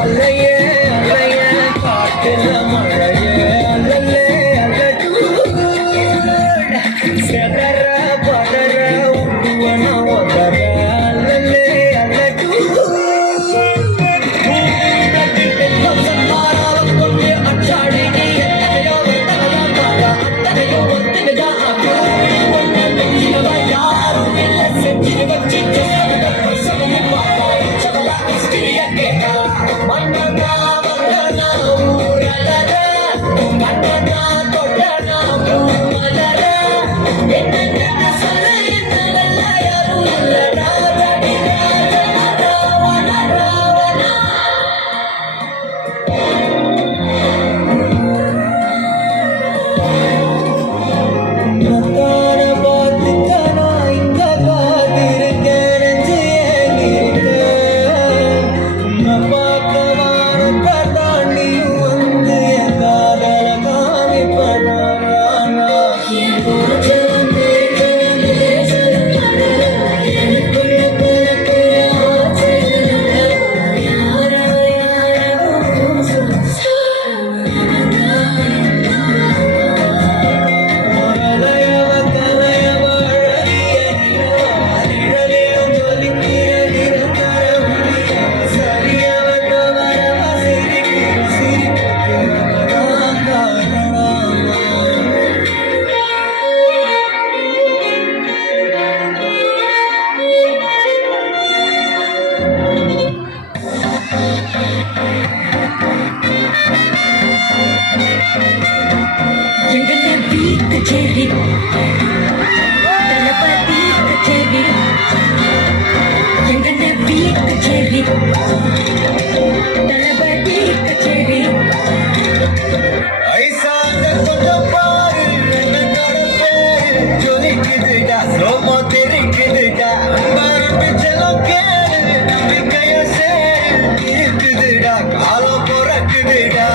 அலையே அலையே காட்டுல மழையே அல்லல்லே அல்லடூ செதற பதற உடுவன ஒதற அல்லல்லே அல்லடூ கொண்டு அச்சாடி நீ எத்தனையோ அத்தனையோ ஒத்துனுதா யாரும் இல்லை செஞ்சு வச்சு கச்சேரி தளபதி கச்சேரி எங்கன பீட் கச்சேரி தளபதி கச்சேரி ஐசாந்த கொஞ்சம் பாரு என்ன நடப்பே ஜொலிக்குதுடா சோமோ தெரிக்குதுடா மரபு செல்லம் கேளு நம்பிக்கைய சேரு இருக்குதுடா காலம் பிறக்குதுடா